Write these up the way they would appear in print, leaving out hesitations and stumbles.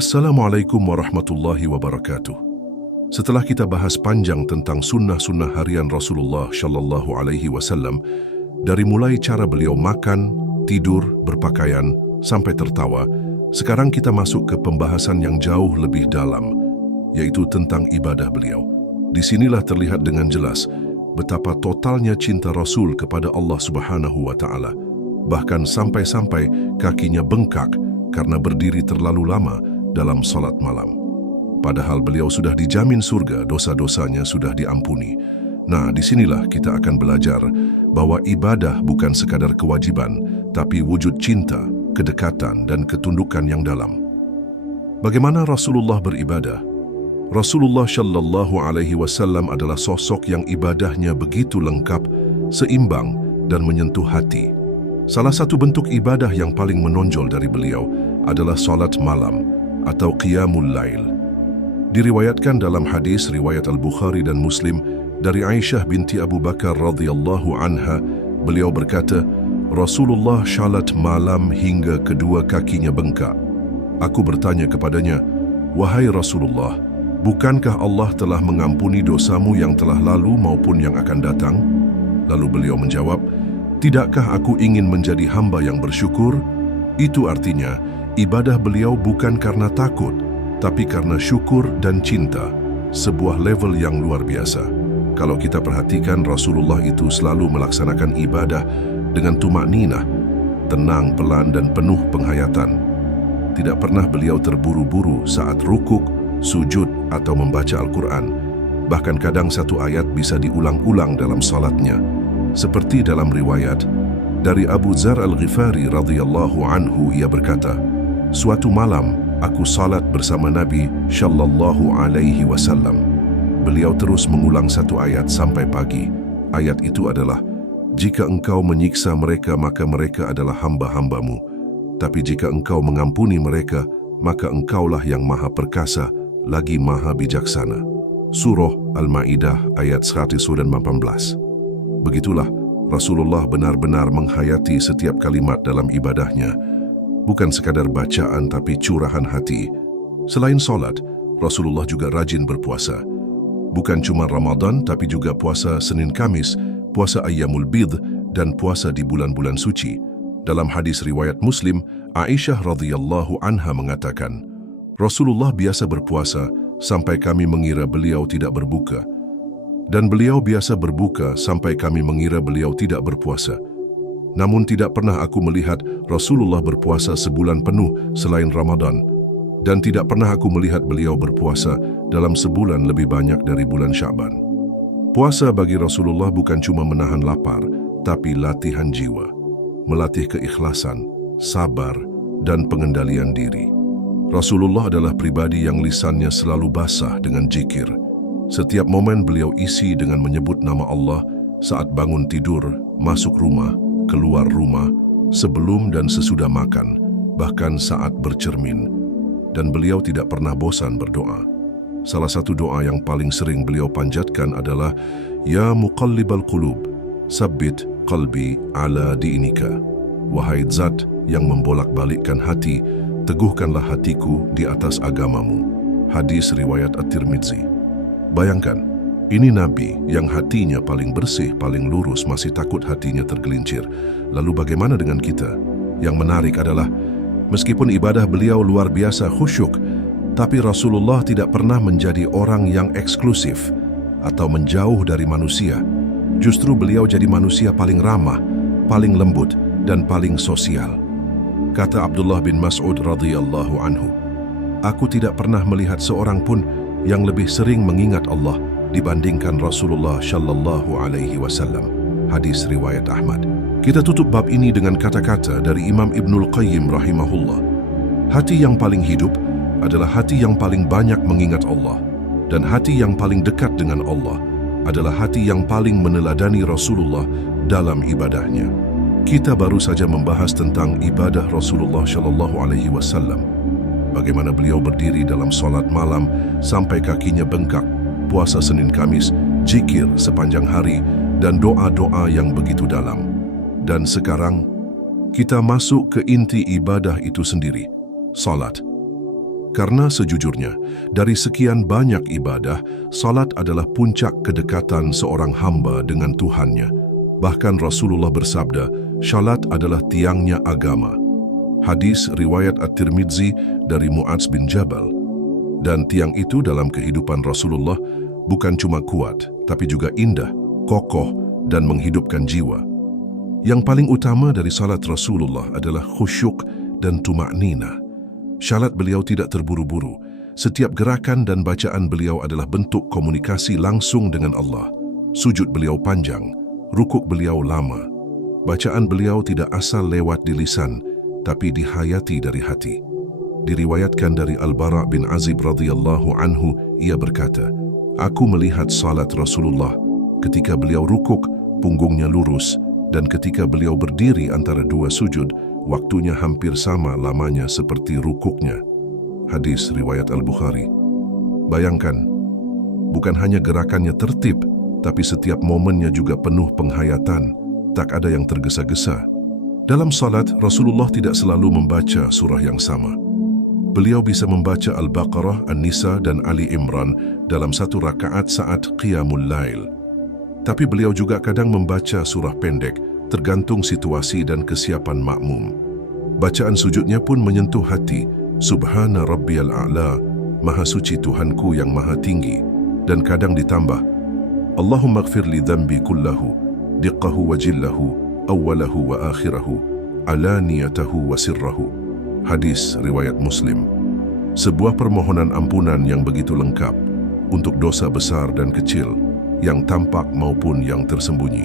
Assalamualaikum warahmatullahi wabarakatuh. Setelah kita bahas panjang tentang sunnah-sunnah harian Rasulullah Shallallahu Alaihi Wasallam, dari mulai cara beliau makan, tidur, berpakaian, sampai tertawa, sekarang kita masuk ke pembahasan yang jauh lebih dalam, yaitu tentang ibadah beliau. Disinilah terlihat dengan jelas betapa totalnya cinta Rasul kepada Allah Subhanahu wa Ta'ala, bahkan sampai-sampai kakinya bengkak karena berdiri terlalu lama dalam salat malam. Padahal beliau sudah dijamin surga, dosa-dosanya sudah diampuni. Nah, disinilah kita akan belajar bahwa ibadah bukan sekadar kewajiban, tapi wujud cinta, kedekatan, dan ketundukan yang dalam. Bagaimana Rasulullah beribadah? Rasulullah Shallallahu Alaihi Wasallam adalah sosok yang ibadahnya begitu lengkap, seimbang, dan menyentuh hati. Salah satu bentuk ibadah yang paling menonjol dari beliau adalah salat malam atau qiyamul lail. Diriwayatkan dalam hadis riwayat Al-Bukhari dan Muslim dari Aisyah binti Abu Bakar radhiyallahu anha, beliau berkata, Rasulullah salat malam hingga kedua kakinya bengkak. Aku bertanya kepadanya, wahai Rasulullah, bukankah Allah telah mengampuni dosamu yang telah lalu maupun yang akan datang? Lalu beliau menjawab, tidakkah aku ingin menjadi hamba yang bersyukur? Itu artinya, ibadah beliau bukan karena takut, tapi karena syukur dan cinta, sebuah level yang luar biasa. Kalau kita perhatikan, Rasulullah itu selalu melaksanakan ibadah dengan tumakninah, tenang, pelan, dan penuh penghayatan. Tidak pernah beliau terburu-buru saat rukuk, sujud, atau membaca Al-Quran. Bahkan kadang satu ayat bisa diulang-ulang dalam salatnya. Seperti dalam riwayat dari Abu Dzar Al-Ghifari radhiyallahu anhu, ia berkata, suatu malam aku salat bersama Nabi Shallallahu Alaihi Wasallam. Beliau terus mengulang satu ayat sampai pagi. Ayat itu adalah, jika engkau menyiksa mereka maka mereka adalah hamba-hambamu, tapi jika engkau mengampuni mereka maka engkaulah yang maha perkasa lagi maha bijaksana. Surah Al-Ma'idah ayat 118. Begitulah Rasulullah benar-benar menghayati setiap kalimat dalam ibadahnya, bukan sekadar bacaan tapi curahan hati. Selain solat, Rasulullah juga rajin berpuasa. Bukan cuma Ramadan tapi juga puasa Senin Kamis, puasa Ayyamul Bidh, dan puasa di bulan-bulan suci. Dalam hadis riwayat Muslim, Aisyah radhiyallahu anha mengatakan, Rasulullah biasa berpuasa sampai kami mengira beliau tidak berbuka. Dan beliau biasa berbuka sampai kami mengira beliau tidak berpuasa. Namun tidak pernah aku melihat Rasulullah berpuasa sebulan penuh selain Ramadan. Dan tidak pernah aku melihat beliau berpuasa dalam sebulan lebih banyak dari bulan Sya'ban. Puasa bagi Rasulullah bukan cuma menahan lapar, tapi latihan jiwa. Melatih keikhlasan, sabar, dan pengendalian diri. Rasulullah adalah pribadi yang lisannya selalu basah dengan zikir. Setiap momen beliau isi dengan menyebut nama Allah saat bangun tidur, masuk rumah, keluar rumah, sebelum dan sesudah makan, bahkan saat bercermin. Dan beliau tidak pernah bosan berdoa. Salah satu doa yang paling sering beliau panjatkan adalah, Ya muqallibal qulub, sabbit qalbi ala diinika. Wahai zat yang membolak-balikkan hati, teguhkanlah hatiku di atas agamamu. Hadis riwayat At-Tirmidzi. Bayangkan, ini Nabi yang hatinya paling bersih, paling lurus, masih takut hatinya tergelincir. Lalu bagaimana dengan kita? Yang menarik adalah, meskipun ibadah beliau luar biasa khusyuk, tapi Rasulullah tidak pernah menjadi orang yang eksklusif atau menjauh dari manusia. Justru beliau jadi manusia paling ramah, paling lembut, dan paling sosial. Kata Abdullah bin Mas'ud radhiyallahu anhu, aku tidak pernah melihat seorang pun yang lebih sering mengingat Allah dibandingkan Rasulullah Shallallahu Alaihi Wasallam. Hadis riwayat Ahmad. Kita tutup bab ini dengan kata-kata dari Imam Ibnul Qayyim rahimahullah. Hati yang paling hidup adalah hati yang paling banyak mengingat Allah, dan hati yang paling dekat dengan Allah adalah hati yang paling meneladani Rasulullah dalam ibadahnya. Kita baru saja membahas tentang ibadah Rasulullah Shallallahu Alaihi Wasallam. Bagaimana beliau berdiri dalam salat malam sampai kakinya bengkak, puasa Senin Kamis, zikir sepanjang hari, dan doa-doa yang begitu dalam. Dan sekarang, kita masuk ke inti ibadah itu sendiri, salat. Karena sejujurnya, dari sekian banyak ibadah, salat adalah puncak kedekatan seorang hamba dengan Tuhannya. Bahkan Rasulullah bersabda, salat adalah tiangnya agama. Hadis riwayat At-Tirmidzi dari Mu'adz bin Jabal. Dan tiang itu dalam kehidupan Rasulullah bukan cuma kuat, tapi juga indah, kokoh, dan menghidupkan jiwa. Yang paling utama dari salat Rasulullah adalah khusyuk dan tumaknina. Salat beliau tidak terburu-buru. Setiap gerakan dan bacaan beliau adalah bentuk komunikasi langsung dengan Allah. Sujud beliau panjang, rukuk beliau lama. Bacaan beliau tidak asal lewat di lisan, tapi dihayati dari hati. Diriwayatkan dari Al-Bara' bin Azib radhiyallahu anhu, ia berkata, "Aku melihat salat Rasulullah ketika beliau rukuk, punggungnya lurus, dan ketika beliau berdiri antara dua sujud, waktunya hampir sama lamanya seperti rukuknya." Hadis riwayat Al-Bukhari. Bayangkan, bukan hanya gerakannya tertib, tapi setiap momennya juga penuh penghayatan, tak ada yang tergesa-gesa. Dalam salat, Rasulullah tidak selalu membaca surah yang sama. Beliau bisa membaca Al-Baqarah, An-Nisa, dan Ali Imran dalam satu rakaat saat Qiyamul Lail. Tapi beliau juga kadang membaca surah pendek, tergantung situasi dan kesiapan makmum. Bacaan sujudnya pun menyentuh hati. Subhana Rabbiyal A'la, Maha Suci Tuhanku yang Maha Tinggi. Dan kadang ditambah, Allahumma gfir li dhanbi kullahu, diqqahu wa jillahu, awwalahu wa akhirahu, alaniyatahu wa sirrahu. Hadis riwayat Muslim. Sebuah permohonan ampunan yang begitu lengkap untuk dosa besar dan kecil, yang tampak maupun yang tersembunyi.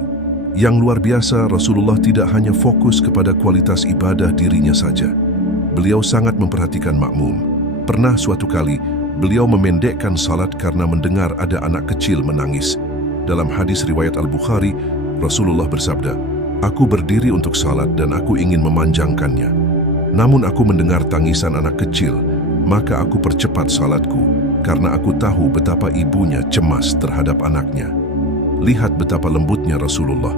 Yang luar biasa, Rasulullah tidak hanya fokus kepada kualitas ibadah dirinya saja. Beliau sangat memperhatikan makmum. Pernah suatu kali, beliau memendekkan salat karena mendengar ada anak kecil menangis. Dalam hadis riwayat Al-Bukhari, Rasulullah bersabda, "Aku berdiri untuk salat dan aku ingin memanjangkannya. Namun aku mendengar tangisan anak kecil, maka aku percepat salatku, karena aku tahu betapa ibunya cemas terhadap anaknya." Lihat betapa lembutnya Rasulullah.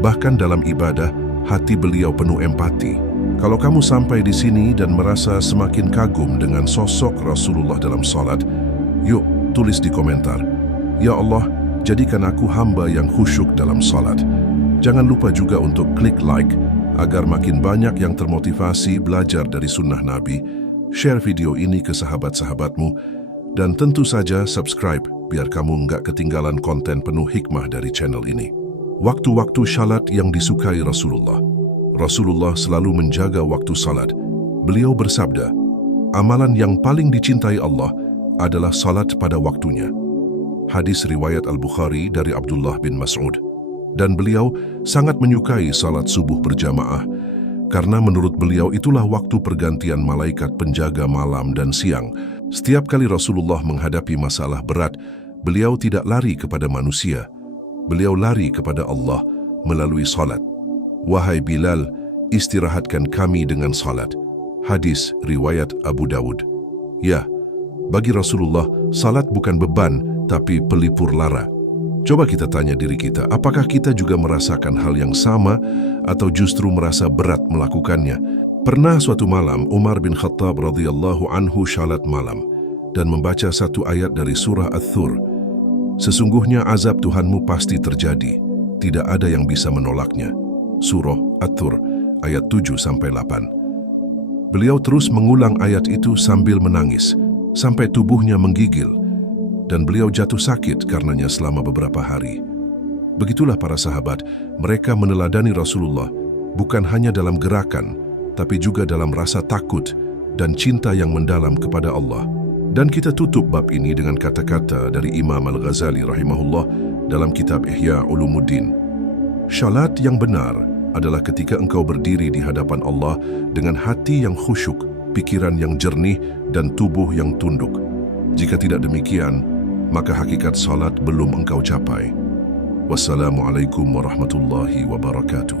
Bahkan dalam ibadah, hati beliau penuh empati. Kalau kamu sampai di sini dan merasa semakin kagum dengan sosok Rasulullah dalam salat, yuk tulis di komentar, "Ya Allah, jadikan aku hamba yang khusyuk dalam salat." Jangan lupa juga untuk klik like, agar makin banyak yang termotivasi belajar dari sunnah Nabi. Share video ini ke sahabat-sahabatmu, dan tentu saja subscribe biar kamu nggak ketinggalan konten penuh hikmah dari channel ini. Waktu-waktu salat yang disukai Rasulullah. Rasulullah selalu menjaga waktu salat. Beliau bersabda, amalan yang paling dicintai Allah adalah salat pada waktunya. Hadis riwayat Al-Bukhari dari Abdullah bin Mas'ud. Dan beliau sangat menyukai salat subuh berjamaah, karena menurut beliau itulah waktu pergantian malaikat penjaga malam dan siang. Setiap kali Rasulullah menghadapi masalah berat, beliau tidak lari kepada manusia. Beliau lari kepada Allah melalui salat. "Wahai Bilal, istirahatkan kami dengan salat." Hadis riwayat Abu Dawud. Ya, bagi Rasulullah, salat bukan beban, tapi pelipur lara. Coba kita tanya diri kita, apakah kita juga merasakan hal yang sama atau justru merasa berat melakukannya? Pernah suatu malam, Umar bin Khattab radhiyallahu anhu salat malam dan membaca satu ayat dari surah Ats-Tsur. "Sesungguhnya azab Tuhanmu pasti terjadi, tidak ada yang bisa menolaknya." Surah At-Tsur ayat 7-8. Beliau terus mengulang ayat itu sambil menangis, sampai tubuhnya menggigil, dan beliau jatuh sakit karenanya selama beberapa hari. Begitulah para sahabat, mereka meneladani Rasulullah, bukan hanya dalam gerakan, tapi juga dalam rasa takut dan cinta yang mendalam kepada Allah. Dan kita tutup bab ini dengan kata-kata dari Imam Al-Ghazali rahimahullah dalam kitab Ihya Ulumuddin. Salat yang benar adalah ketika engkau berdiri di hadapan Allah dengan hati yang khusyuk, pikiran yang jernih, dan tubuh yang tunduk. Jika tidak demikian, maka hakikat salat belum engkau capai. Wassalamualaikum warahmatullahi wabarakatuh.